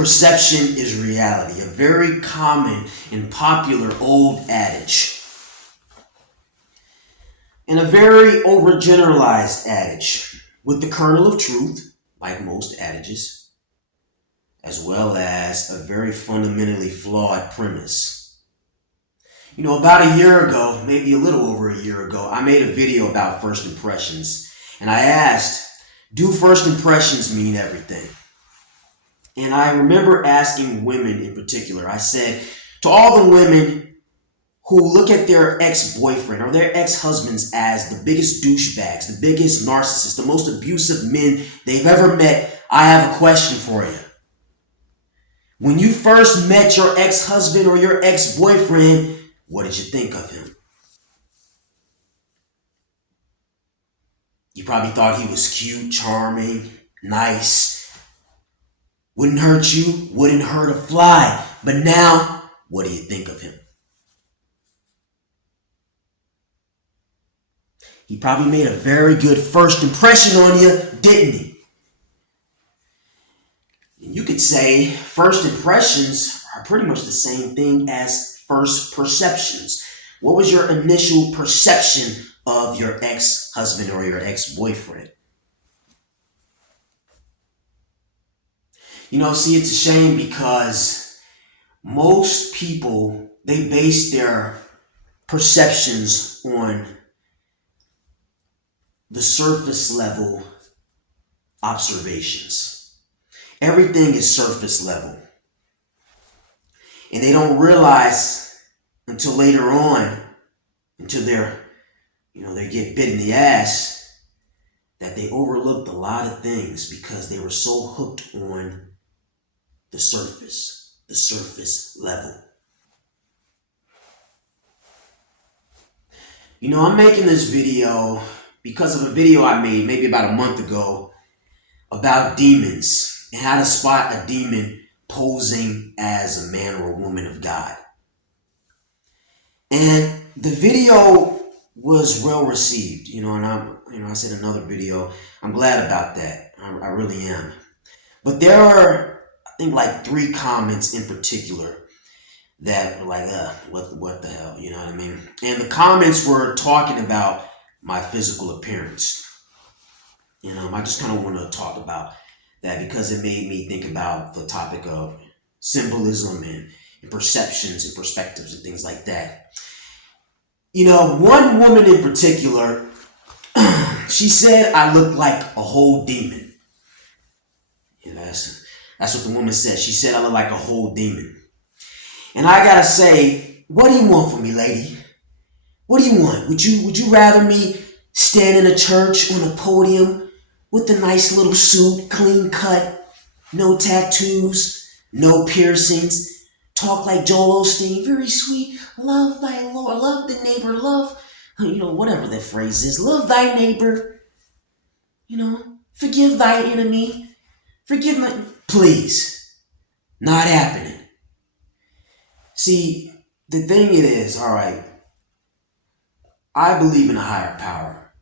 Perception is reality, a very common and popular old adage, and a very overgeneralized adage with the kernel of truth, like most adages, as well as a very fundamentally flawed premise. You know, about a year ago, maybe a little over a year ago, I made a video about first impressions, and I asked, do first impressions mean everything? And I remember asking women in particular, I said, to all the women who look at their ex-boyfriend or their ex-husbands as the biggest douchebags, the biggest narcissists, the most abusive men they've ever met, I have a question for you. When you first met your ex-husband or your ex-boyfriend, what did you think of him? You probably thought he was cute, charming, nice, wouldn't hurt you, wouldn't hurt a fly. But now, what do you think of him? He probably made a very good first impression on you, didn't he? And you could say first impressions are pretty much the same thing as first perceptions. What was your initial perception of your ex-husband or your ex-boyfriend? You know, see, it's a shame because most people, they base their perceptions on the surface level observations. Everything is surface level. And they don't realize until later on, until they get bit in the ass, that they overlooked a lot of things because they were so hooked on the surface level. You know, I'm making this video because of a video I made maybe about a month ago about demons and how to spot a demon posing as a man or a woman of God. And the video was well received, and I said another video. I'm glad about that. I really am. But there are, I think, like 3 comments in particular that were like, what the hell, you know what I mean? And the comments were talking about my physical appearance. I just kind of want to talk about that because it made me think about the topic of symbolism and perceptions and perspectives and things like that. One woman in particular, she said I looked like a whole demon. That's what the woman said. She said I look like a whole demon. And I gotta say, what do you want from me, lady? What do you want? Would you rather me stand in a church on a podium with a nice little suit, clean cut, no tattoos, no piercings, talk like Joel Osteen, very sweet, love thy Lord, love the neighbor, love, whatever that phrase is, love thy neighbor, forgive thy enemy, forgive my, please, not happening. See, the thing it is, all right, I believe in a higher power.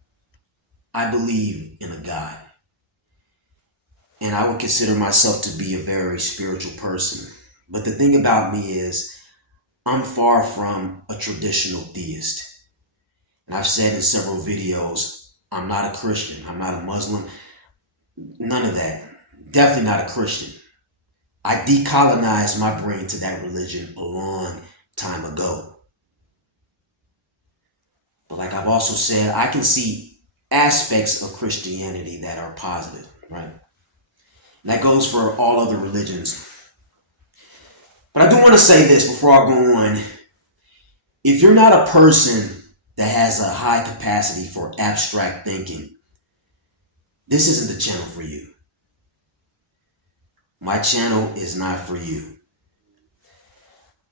I believe in a God. And I would consider myself to be a very spiritual person. But the thing about me is, I'm far from a traditional theist. And I've said in several videos, I'm not a Christian. I'm not a Muslim. None of that. Definitely not a Christian. I decolonized my brain to that religion a long time ago. But like I've also said, I can see aspects of Christianity that are positive, right? And that goes for all other religions. But I do want to say this before I go on. If you're not a person that has a high capacity for abstract thinking, this isn't the channel for you. My channel is not for you.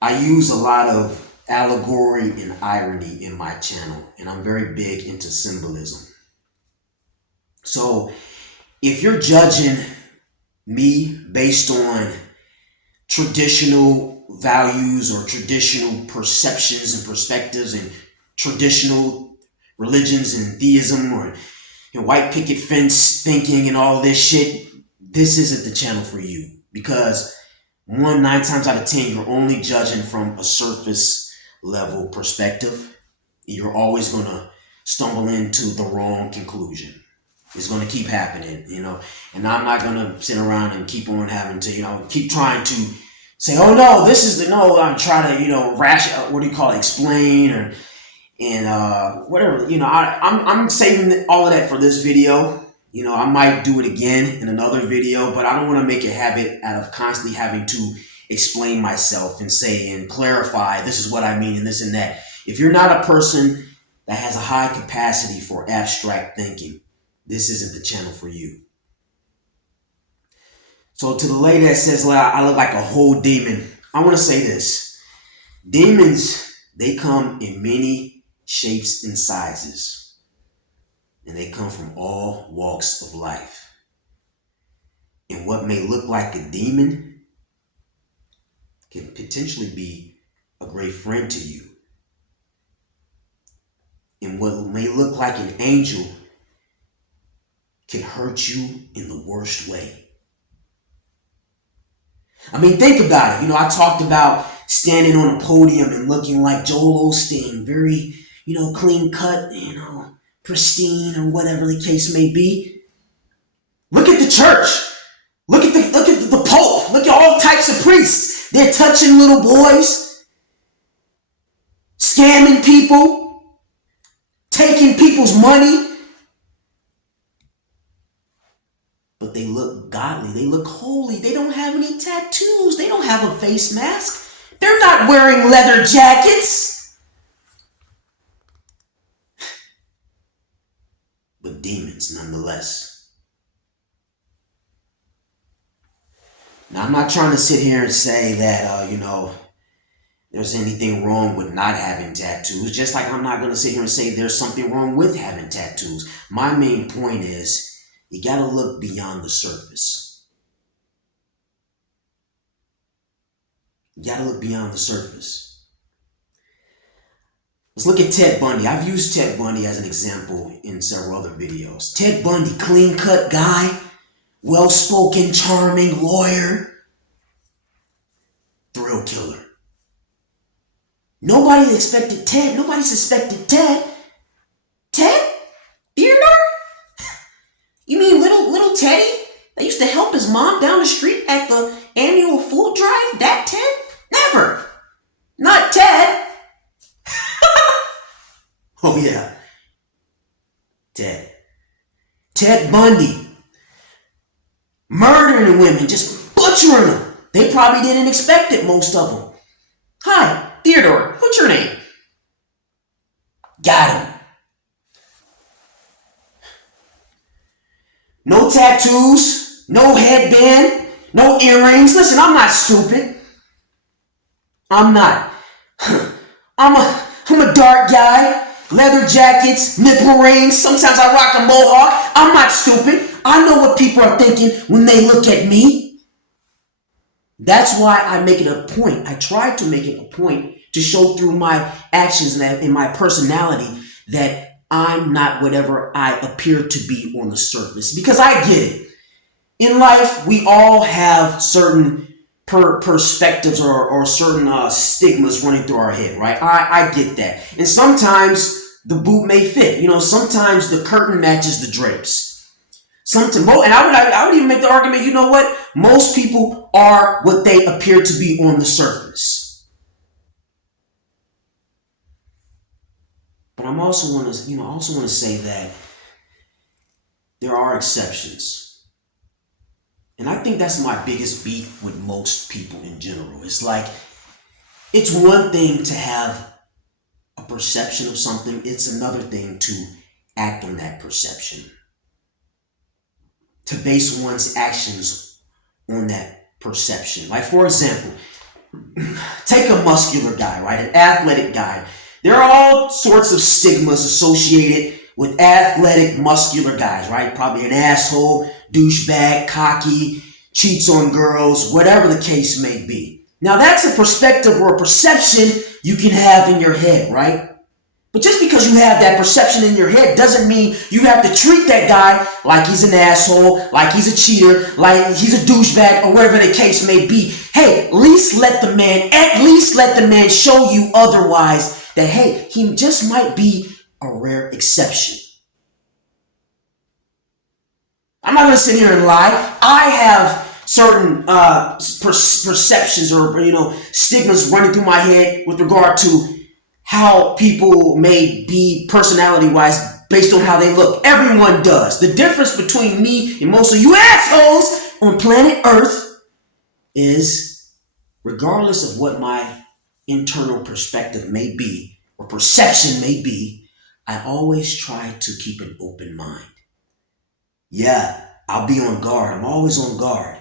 I use a lot of allegory and irony in my channel, and I'm very big into symbolism. So if you're judging me based on traditional values or traditional perceptions and perspectives and traditional religions and theism or white picket fence thinking and all this shit, this isn't the channel for you, because Nine times out of 10, you're only judging from a surface level perspective. You're always going to stumble into the wrong conclusion. It's going to keep happening. And I'm not going to sit around and keep on having to, keep trying to say, oh no, this is no, I'm trying to, explain and whatever. I'm saving all of that for this video. I might do it again in another video, but I don't want to make a habit out of constantly having to explain myself and say and clarify this is what I mean and this and that. If you're not a person that has a high capacity for abstract thinking, this isn't the channel for you. So to the lady that says, well, I look like a whole demon, I want to say this. Demons, they come in many shapes and sizes. And they come from all walks of life. And what may look like a demon can potentially be a great friend to you. And what may look like an angel can hurt you in the worst way. I mean, think about it. I talked about standing on a podium and looking like Joel Osteen, very, clean cut, pristine or whatever the case may be. Look at the church. Look at the Pope. Look at all types of priests. They're touching little boys, scamming people, taking people's money. But they look godly. They look holy. They don't have any tattoos. They don't have a face mask. They're not wearing leather jackets. But demons nonetheless. Now, I'm not trying to sit here and say that, there's anything wrong with not having tattoos. Just like I'm not going to sit here and say there's something wrong with having tattoos. My main point is you got to look beyond the surface. You got to look beyond the surface. Let's look at Ted Bundy. I've used Ted Bundy as an example in several other videos. Ted Bundy, clean-cut guy, well-spoken, charming lawyer, thrill killer. Nobody suspected Ted. Nobody suspected Ted. Ted? Theodore? You mean little Teddy that used to help his mom down the street at the annual food drive? That Ted? Never. Not Ted. Oh yeah. Ted. Ted Bundy. Murdering women, just butchering them. They probably didn't expect it, most of them. Hi, Theodore, what's your name? Got him. No tattoos, no headband, no earrings. Listen, I'm not stupid. I'm not. I'm a dark guy. Leather jackets, nipple rings. Sometimes I rock a mohawk. I'm not stupid. I know what people are thinking when they look at me. That's why I make it a point. I try to make it a point to show through my actions and my personality that I'm not whatever I appear to be on the surface. Because I get it. In life, we all have certain perspectives or certain stigmas running through our head, right? I get that. And sometimes the boot may fit. Sometimes the curtain matches the drapes. And I would even make the argument, you know what? Most people are what they appear to be on the surface. But I also want to say that there are exceptions. And I think that's my biggest beef with most people in general. It's like, it's one thing to have a perception of something. It's another thing to act on that perception. To base one's actions on that perception. Like, for example, take a muscular guy, right? An athletic guy. There are all sorts of stigmas associated with athletic, muscular guys, right? Probably an asshole, douchebag, cocky, cheats on girls, whatever the case may be. Now, that's a perspective or a perception you can have in your head, right? But just because you have that perception in your head doesn't mean you have to treat that guy like he's an asshole, like he's a cheater, like he's a douchebag, or whatever the case may be. Hey, at least let the man show you otherwise, that, hey, he just might be a rare exception. I'm not going to sit here and lie. I have certain perceptions or stigmas running through my head with regard to how people may be personality-wise based on how they look. Everyone does. The difference between me and most of you assholes on planet Earth is, regardless of what my internal perspective may be or perception may be, I always try to keep an open mind. Yeah, I'll be on guard. I'm always on guard.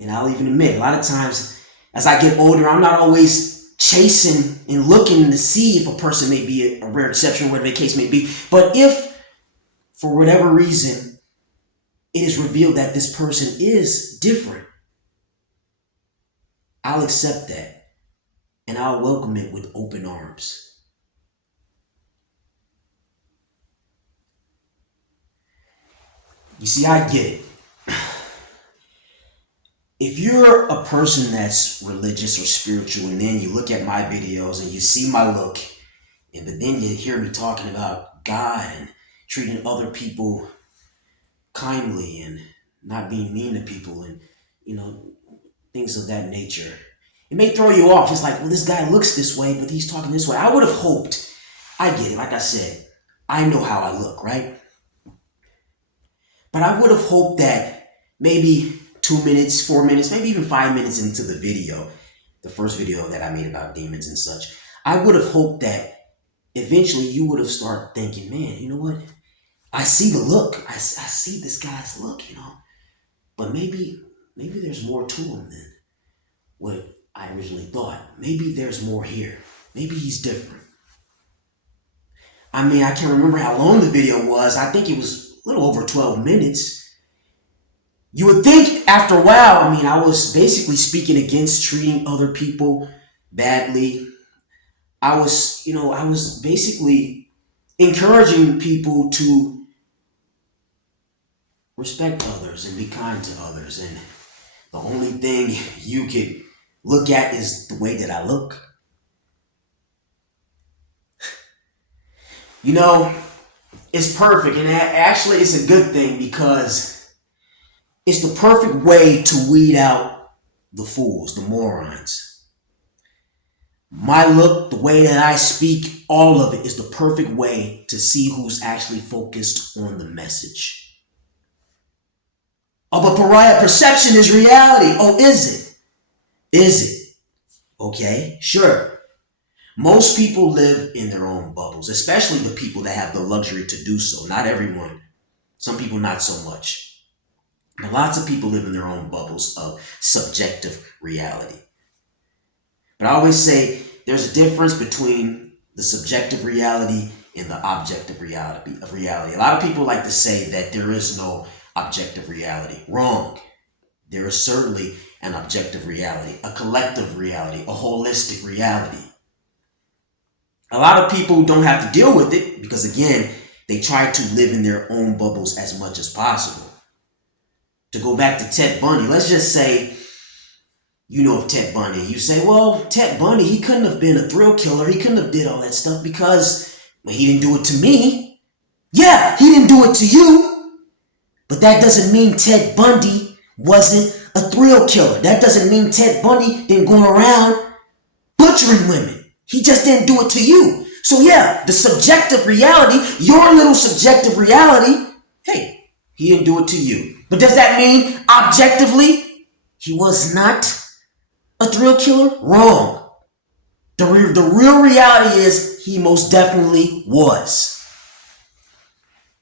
And I'll even admit, a lot of times as I get older, I'm not always chasing and looking to see if a person may be a rare exception, whatever the case may be. But if, for whatever reason, it is revealed that this person is different, I'll accept that and I'll welcome it with open arms. You see, I get it. If you're a person that's religious or spiritual, and then you look at my videos and you see my look, but then you hear me talking about God and treating other people kindly and not being mean to people and, things of that nature, it may throw you off. It's like, well, this guy looks this way, but he's talking this way. I would have hoped, I get it, like I said, I know how I look, right? But I would have hoped that maybe 2 minutes, 4 minutes, maybe even 5 minutes into the video, the first video that I made about demons and such, I would have hoped that eventually you would have started thinking, man, you know what? I see the look. I see this guy's look, but maybe there's more to him than what I originally thought. Maybe there's more here. Maybe he's different. I mean, I can't remember how long the video was. I think it was a little over 12 minutes. You would think after a while, I was basically speaking against treating other people badly. I was basically encouraging people to respect others and be kind to others. And the only thing you could look at is the way that I look. It's perfect. And actually, it's a good thing because it's the perfect way to weed out the fools, the morons. My look, the way that I speak, all of it is the perfect way to see who's actually focused on the message. Oh, but pariah, perception is reality. Oh, is it? Is it? Okay, sure. Most people live in their own bubbles, especially the people that have the luxury to do so. Not everyone. Some people not so much. But lots of people live in their own bubbles of subjective reality. But I always say there's a difference between the subjective reality and the objective reality of reality. A lot of people like to say that there is no objective reality. Wrong. There is certainly an objective reality, a collective reality, a holistic reality. A lot of people don't have to deal with it because, again, they try to live in their own bubbles as much as possible. To go back to Ted Bundy, let's just say of Ted Bundy. You say, well, Ted Bundy, he couldn't have been a thrill killer. He couldn't have did all that stuff because he didn't do it to me. Yeah, he didn't do it to you. But that doesn't mean Ted Bundy wasn't a thrill killer. That doesn't mean Ted Bundy didn't go around butchering women. He just didn't do it to you. So yeah, the subjective reality, your little subjective reality, hey, he didn't do it to you. But does that mean objectively he was not a thrill killer? Wrong. The real reality is he most definitely was.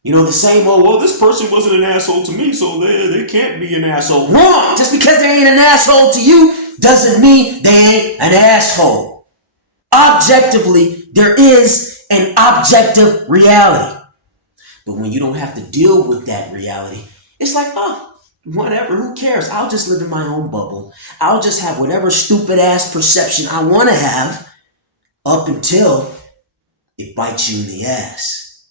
The same, well, this person wasn't an asshole to me, so they can't be an asshole. Wrong! Just because they ain't an asshole to you doesn't mean they ain't an asshole. Objectively, there is an objective reality. But when you don't have to deal with that reality, it's like, whatever, who cares? I'll just live in my own bubble. I'll just have whatever stupid ass perception I want to have up until it bites you in the ass.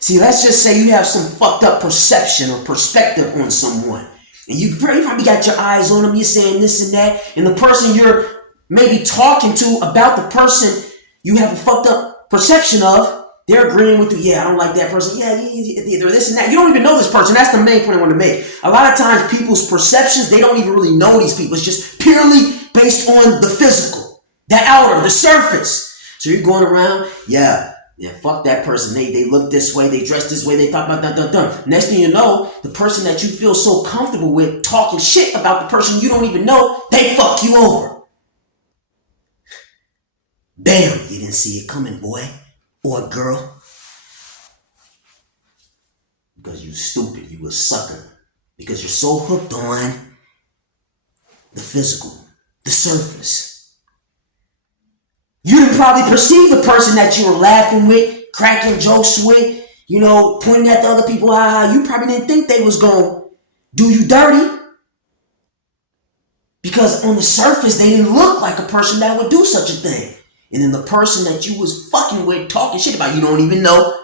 See, let's just say you have some fucked up perception or perspective on someone. And you probably got your eyes on them, you're saying this and that, and the person you're maybe talking to about the person you have a fucked up perception of, they're agreeing with you. Yeah, I don't like that person. Yeah, they're this and that. You don't even know this person. That's the main point I want to make. A lot of times people's perceptions, they don't even really know these people. It's just purely based on the physical, the outer, the surface. So you're going around, yeah, fuck that person. They look this way, they dress this way, they talk about that. Next thing you know, the person that you feel so comfortable with talking shit about the person you don't even know, they fuck you over. Bam, you didn't see it coming, boy or girl. Because you stupid, you a sucker. Because you're so hooked on the physical, the surface. You didn't probably perceive the person that you were laughing with, cracking jokes with, pointing at the other people. You probably didn't think they was going to do you dirty. Because on the surface, they didn't look like a person that would do such a thing. And then the person that you was fucking with, talking shit about, you don't even know,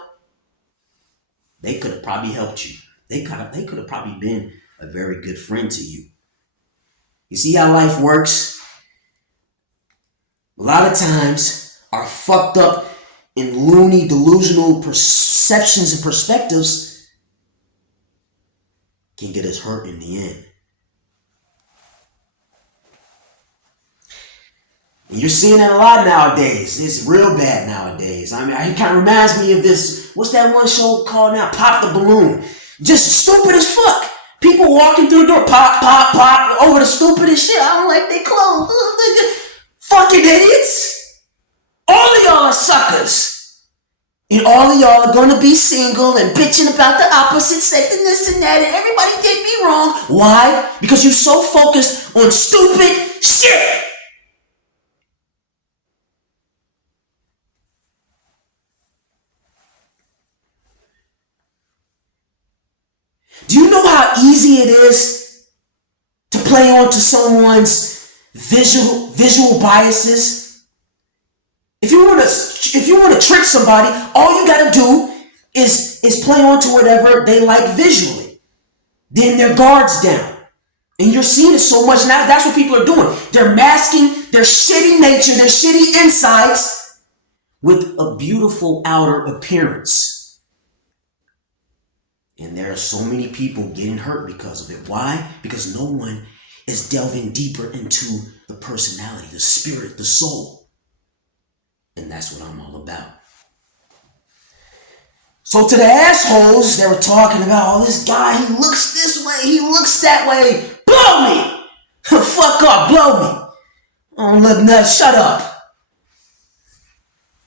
they could have probably helped you. They could have probably been a very good friend to you. You see how life works? A lot of times, our fucked up and loony, delusional perceptions and perspectives can get us hurt in the end. And you're seeing that a lot nowadays. It's real bad nowadays. I mean, it kind of reminds me of this, what's that one show called now? Pop the Balloon. Just stupid as fuck. People walking through the door, pop, pop, pop, over the stupidest shit. I don't like their clothes. Fucking idiots. All of y'all are suckers. And all of y'all are gonna be single and bitching about the opposite sex and this and that, and everybody did me wrong. Why? Because you're so focused on stupid shit. Do you know how easy it is to play onto someone's visual biases? If you want to trick somebody, all you gotta do is play onto whatever they like visually. Then their guard's down. And you're seeing it so much now, that's what people are doing. They're masking their shitty nature, their shitty insides with a beautiful outer appearance. And there are so many people getting hurt because of it. Why? Because no one is delving deeper into the personality, the spirit, the soul. And that's what I'm all about. So to the assholes that were talking about, oh, this guy, he looks this way, he looks that way, blow me! Fuck off, blow me! I don't look nuts, shut up!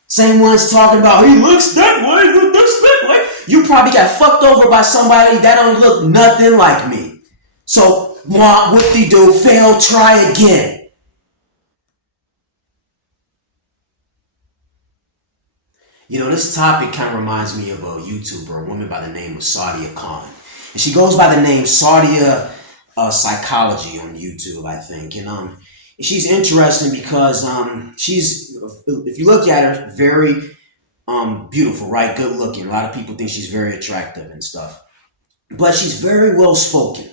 Same ones talking about, he looks that way, he looks that way. You probably got fucked over by somebody that don't look nothing like me. So, whoop-de-doo, fail, try again. This topic kind of reminds me of a YouTuber, a woman by the name of Sadia Khan. And she goes by the name Sadia Psychology on YouTube, I think. And she's interesting because she's, if you look at her, very beautiful, right? Good looking. A lot of people think she's very attractive and stuff. But she's very well spoken.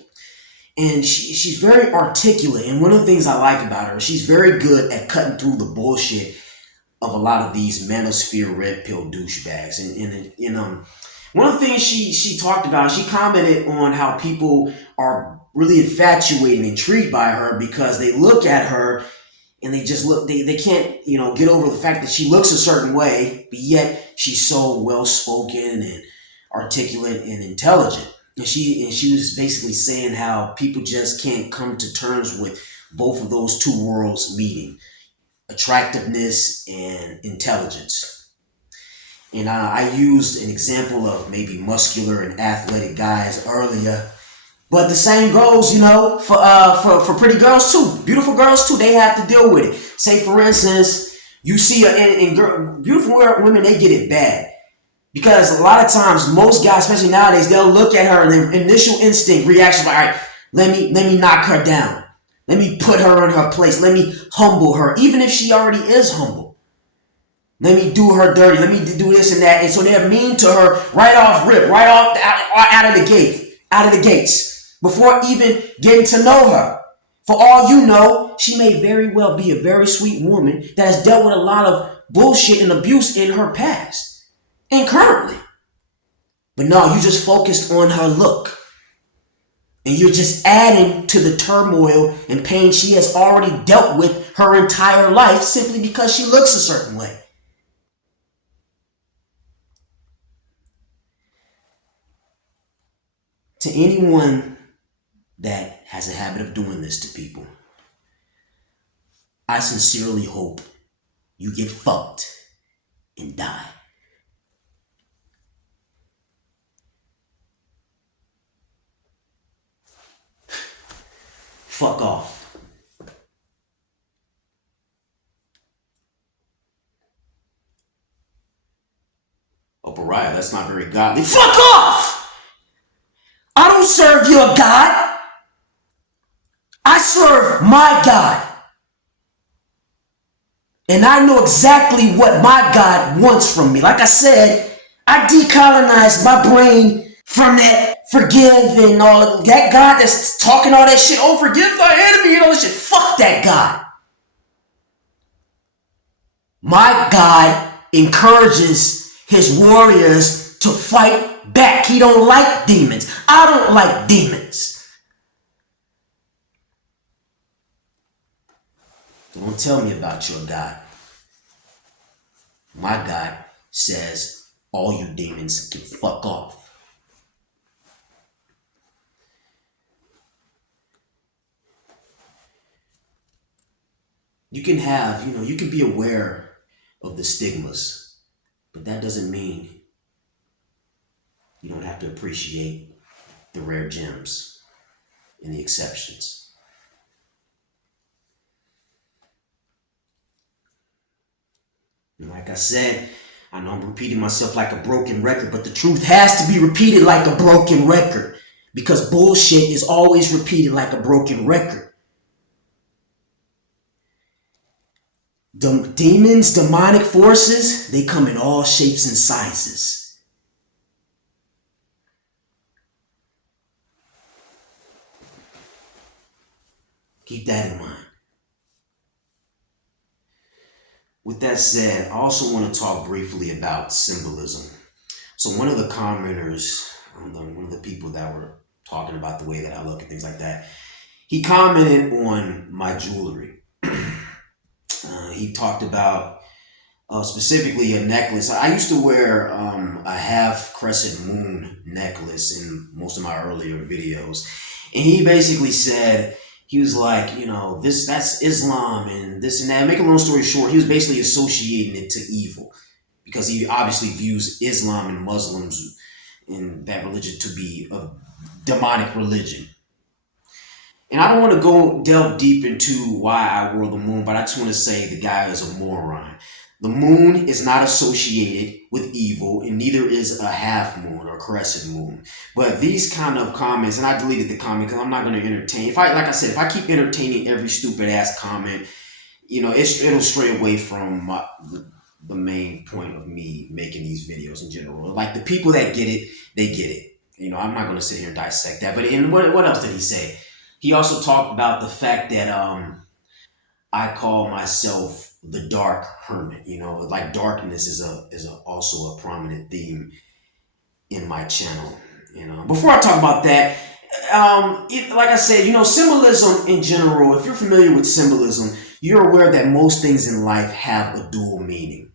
And she's very articulate. And one of the things I like about her, she's very good at cutting through the bullshit of a lot of these manosphere red pill douchebags. And one of the things she talked about, she commented on how people are really infatuated and intrigued by her because they look at her and they just look, they can't, get over the fact that she looks a certain way, but yet she's so well spoken and articulate and intelligent. And she was basically saying how people just can't come to terms with both of those two worlds meeting. Attractiveness and intelligence. And I used an example of maybe muscular and athletic guys earlier, but the same goes, for pretty girls too, beautiful girls too. They have to deal with it. Say for instance, you see beautiful women, they get it bad because a lot of times most guys, especially nowadays, they'll look at her and their initial instinct reaction, like, all right, let me knock her down. Let me put her in her place. Let me humble her, even if she already is humble. Let me do her dirty. Let me do this and that. And so they're mean to her right off rip, right off out of the gate, out of the gates, before even getting to know her. For all you know, she may very well be a very sweet woman that has dealt with a lot of bullshit and abuse in her past and currently. But no, you just focused on her look. And you're just adding to the turmoil and pain she has already dealt with her entire life simply because she looks a certain way. To anyone that has a habit of doing this to people, I sincerely hope you get fucked and die. Fuck off. Oh, Pariah, that's not very godly. Fuck off! I don't serve your God. I serve my God. And I know exactly what my God wants from me. Like I said, I decolonized my brain from that forgive and all that God that's talking all that shit. Oh, forgive thy enemy and all that shit. Fuck that God. My God encourages his warriors to fight back. He don't like demons. I don't like demons. Don't tell me about your God. My God says all you demons can fuck off. You can have, you can be aware of the stigmas, but that doesn't mean you don't have to appreciate the rare gems and the exceptions. And like I said, I know I'm repeating myself like a broken record, but the truth has to be repeated like a broken record because bullshit is always repeated like a broken record. Demons, demonic forces, they come in all shapes and sizes. Keep that in mind. With that said, I also want to talk briefly about symbolism. So one of the commenters, one of the people that were talking about the way that I look and things like that, he commented on my jewelry. He talked about specifically a necklace. I used to wear a half crescent moon necklace in most of my earlier videos. And he basically said, he was like, that's Islam and this and that. Make a long story short, he was basically associating it to evil because he obviously views Islam and Muslims and that religion to be a demonic religion. And I don't want to delve deep into why I wore the moon, but I just want to say the guy is a moron. The moon is not associated with evil, and neither is a half moon or crescent moon. But these kind of comments, and I deleted the comment because I'm not going to entertain. If I keep entertaining every stupid ass comment, it'll stray away from the main point of me making these videos in general. Like the people that get it, they get it. I'm not going to sit here and dissect that. But what else did he say? He also talked about the fact that I call myself the dark hermit. Like darkness is also a prominent theme in my channel. Before I talk about that, like I said, symbolism in general. If you're familiar with symbolism, you're aware that most things in life have a dual meaning.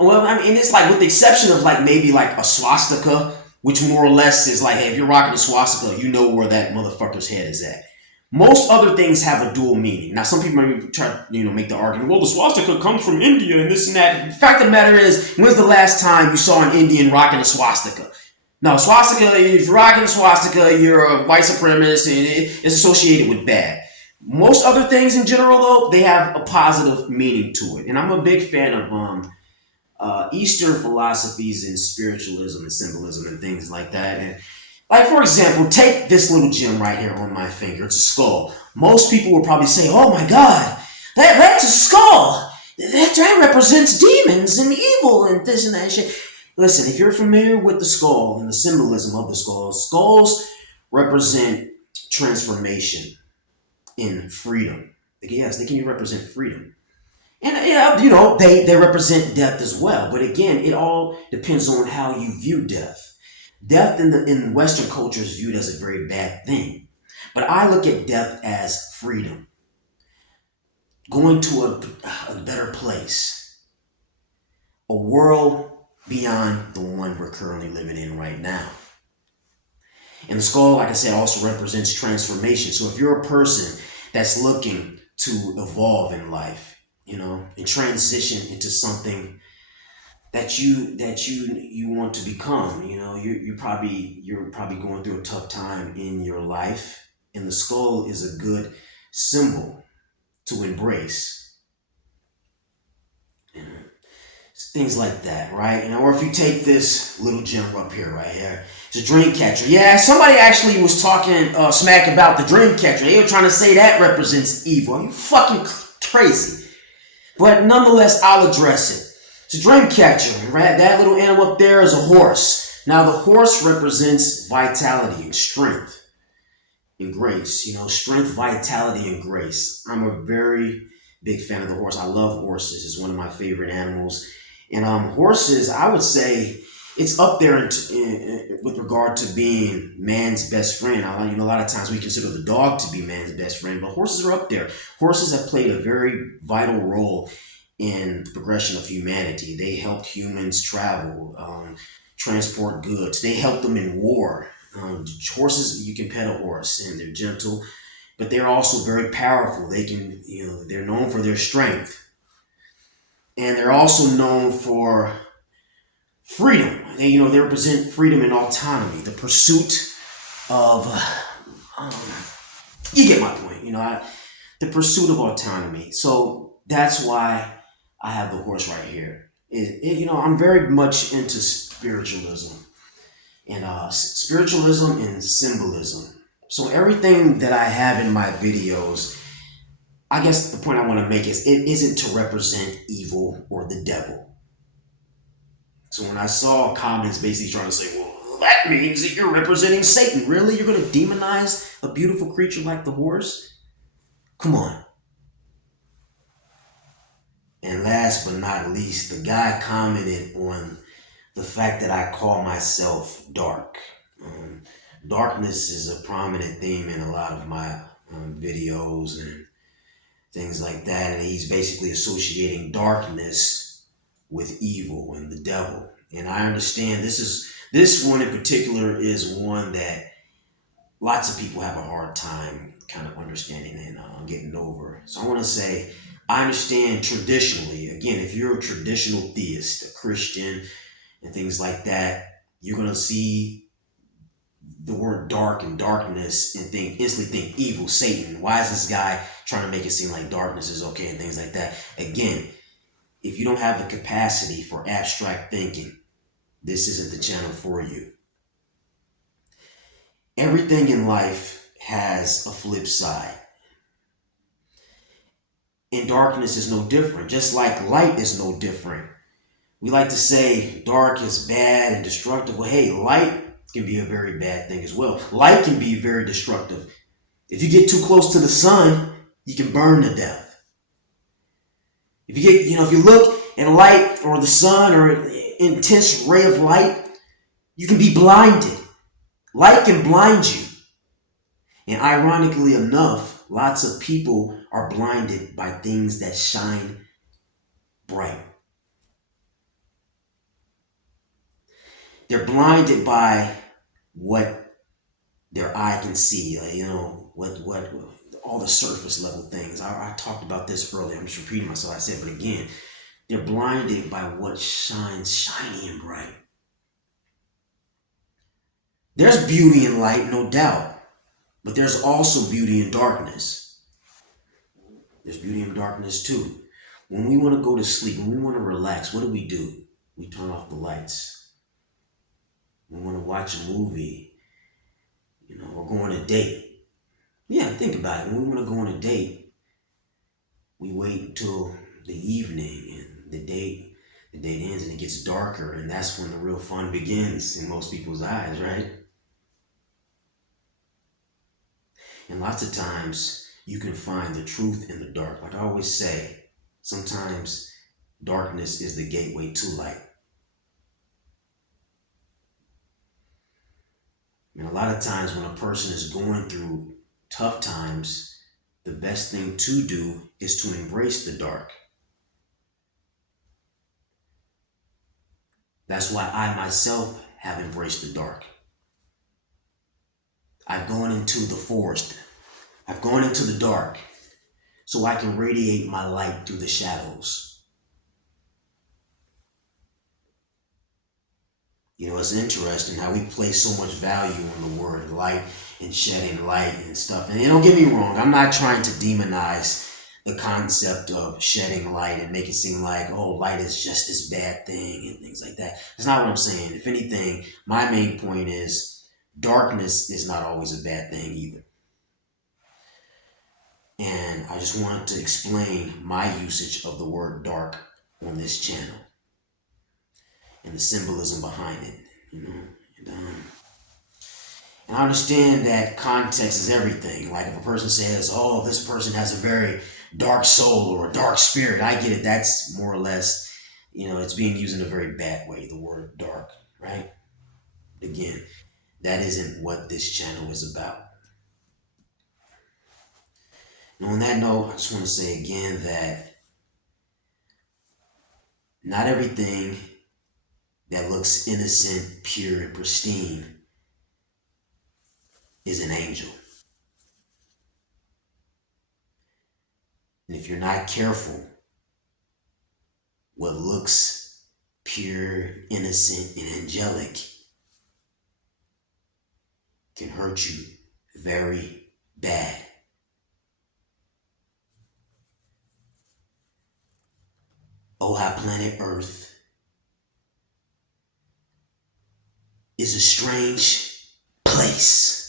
Well, it's like with the exception of like maybe like a swastika, which more or less is like, hey, if you're rocking a swastika, you know where that motherfucker's head is at. Most other things have a dual meaning. Now, some people may try to, make the argument, well, the swastika comes from India and this and that. The fact of the matter is, when's the last time you saw an Indian rocking a swastika? No, swastika, if you're rocking a swastika, you're a white supremacist and it's associated with bad. Most other things in general, though, they have a positive meaning to it. And I'm a big fan of Eastern philosophies and spiritualism and symbolism and things like that. And like, for example, take this little gem right here on my finger. It's a skull. Most people will probably say, oh my God, that's a skull. That represents demons and evil and this and that shit. Listen, if you're familiar with the skull and the symbolism of the skull, skulls represent transformation in freedom. Yes, they can represent freedom. And yeah, they represent death as well. But again, it all depends on how you view death. Death in Western culture is viewed as a very bad thing. But I look at death as freedom, going to a better place, a world beyond the one we're currently living in right now. And the skull, like I said, also represents transformation. So if you're a person that's looking to evolve in life, and transition into something that you want to become, you're probably going through a tough time in your life, and the skull is a good symbol to embrace. Things like that, right? Or if you take this little gem up here, right here, it's a dream catcher. Yeah, somebody actually was talking smack about the dream catcher. They were trying to say that represents evil. Are you fucking crazy? But nonetheless, I'll address it. It's a dream catcher, right? That little animal up there is a horse. Now, the horse represents vitality and strength and grace. Strength, vitality, and grace. I'm a very big fan of the horse. I love horses. It's one of my favorite animals. And horses, I would say, it's up there with regard to being man's best friend. A lot of times we consider the dog to be man's best friend, but horses are up there. Horses have played a very vital role in the progression of humanity. They helped humans travel, transport goods. They helped them in war. Horses, you can pet a horse, and they're gentle, but they're also very powerful. They're known for their strength, and they're also known for freedom. They represent freedom and autonomy, the pursuit of, um, you get my point, the pursuit of autonomy. So that's why I have the horse right here. I'm very much into spiritualism and symbolism. So everything that I have in my videos, I guess the point I want to make is it isn't to represent evil or the devil. So when I saw comments basically trying to say, well, that means that you're representing Satan. Really? You're going to demonize a beautiful creature like the horse? Come on. And last but not least, the guy commented on the fact that I call myself dark. Darkness is a prominent theme in a lot of my videos and things like that. And he's basically associating darkness with evil and the devil. And I understand this one in particular is one that lots of people have a hard time kind of understanding and getting over. So I want to say, I understand traditionally, again, if you're a traditional theist, a Christian, and things like that, you're going to see the word dark and darkness and instantly think evil, Satan. Why is this guy trying to make it seem like darkness is okay and things like that? Again, if you don't have the capacity for abstract thinking, this isn't the channel for you. Everything in life has a flip side. And darkness is no different, just like light is no different. We like to say dark is bad and destructive. Well, hey, light can be a very bad thing as well. Light can be very destructive. If you get too close to the sun, you can burn to death. If you look at light or the sun or an intense ray of light, you can be blinded. Light can blind you. And ironically enough, lots of people are blinded by things that shine bright. They're blinded by what their eye can see, what all the surface level things. I talked about this earlier. I'm just repeating myself. I said, but again, they're blinded by what shines shiny and bright. There's beauty in light, no doubt, but there's also beauty in darkness. There's beauty in darkness too. When we want to go to sleep, when we want to relax, what do? We turn off the lights. We want to watch a movie, or go on a date. Yeah, think about it. When we want to go on a date, we wait until the evening and the day ends and it gets darker, and that's when the real fun begins in most people's eyes, right? And lots of times you can find the truth in the dark. Like I always say, sometimes darkness is the gateway to light. And a lot of times when a person is going through tough times, the best thing to do is to embrace the dark. That's why I myself have embraced the dark. I've gone into the forest. I've gone into the dark so I can radiate my light through the shadows. You know, it's interesting how we place so much value on the word light and shedding light and stuff. And don't get me wrong, I'm not trying to demonize the concept of shedding light and make it seem like, oh, light is just this bad thing and things like that. That's not what I'm saying. If anything, my main point is darkness is not always a bad thing either. And I just wanted to explain my usage of the word dark on this channel and the symbolism behind it, you know. And I understand that context is everything. Like if a person says, oh, this person has a very dark soul or a dark spirit, I get it. That's more or less, you know, it's being used in a very bad way, the word dark, right? Again, that isn't what this channel is about. And on that note, I just want to say again that not everything that looks innocent, pure, and pristine is an angel. And if you're not careful, what looks pure, innocent, and angelic can hurt you very bad. Oh, how planet Earth is a strange place.